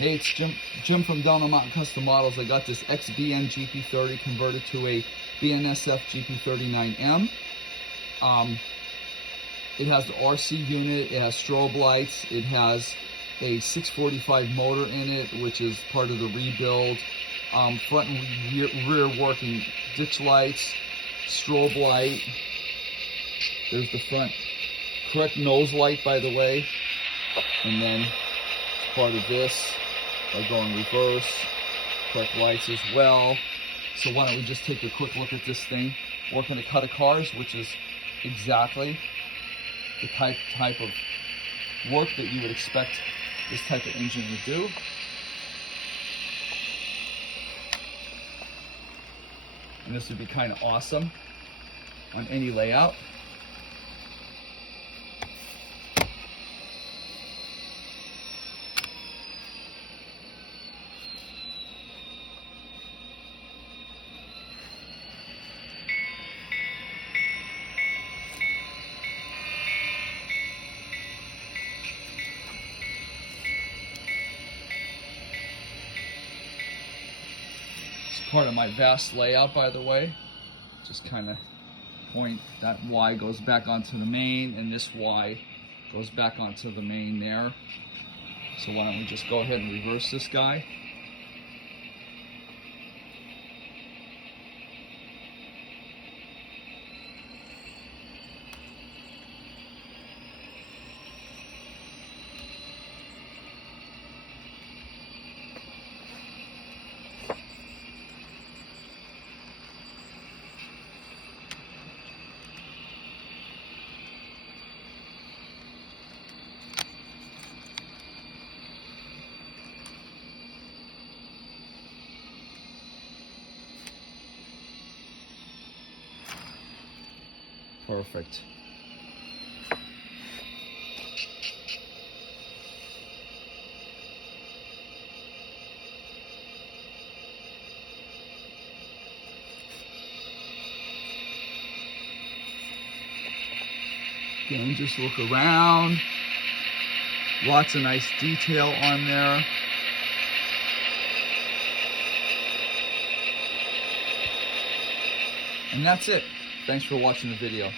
Hey, it's Jim from Down on Mountain Custom Models. I got this GP30 converted to a BNSF GP39M. It has the RC unit, it has strobe lights, it has a 645 motor in it, which is part of the rebuild. Front and rear working ditch lights, strobe light. There's the front correct nose light, by the way. And then part of this, by going reverse, correct lights as well. So why don't we just take a quick look at this thing, working a cut of cars, which is exactly the type of work that you would expect this type of engine to do. And this would be kind of awesome on any layout. Part of my vast layout, by the way. Just kind of point that Y goes back onto the main, and this Y goes back onto the main there. So why don't we just go ahead and reverse this guy. Perfect. Again, just look around. Lots of nice detail on there. And that's it. Thanks for watching the video.